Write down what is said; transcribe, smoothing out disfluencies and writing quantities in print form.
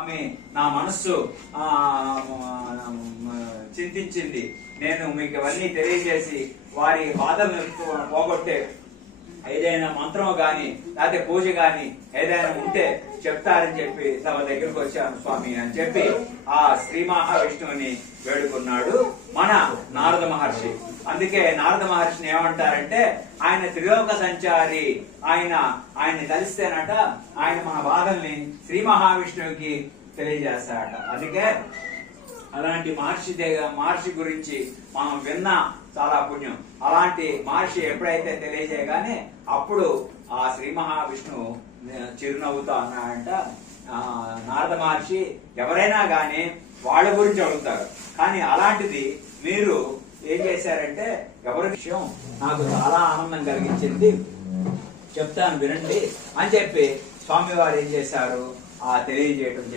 ఆమె నా మనస్సు చింతించింది. నేను మీకు ఇవన్నీ తెలియజేసి వారి బాధలు పోగొట్టే ఏదైనా మంత్రం గాని లేకపోతే పూజ గాని ఏదైనా ఉంటే చెప్తారని చెప్పి తమ దగ్గరకు వచ్చాను స్వామి అని చెప్పి ఆ శ్రీ మహావిష్ణువుని వేడుకున్నాడు మన నారద మహర్షి. అందుకే నారద మహర్షిని ఏమంటారంటే ఆయన త్రిలోక సంచారి. ఆయన కలిస్తేనట ఆయన మన బాధల్ని శ్రీ మహావిష్ణువుకి తెలియజేస్తాడట. అందుకే అలాంటి మహర్షి గురించి మనం విన్నా చాలా పుణ్యం. అలాంటి మహర్షి ఎప్పుడైతే తెలియజేయగానే అప్పుడు ఆ శ్రీ మహావిష్ణువు చిరునవ్వుతో అన్నాడంట, నారద మహర్షి ఎవరైనా గాని వాళ్ళ గురించి అడుగుతారు, కానీ అలాంటిది మీరు ఏం చేశారంటే ఎవరి విషయం నాకు చాలా ఆనందం కలిగించింది, చెప్తాను వినండి అని చెప్పి స్వామివారు ఏం చేశారు తెలియజేయటం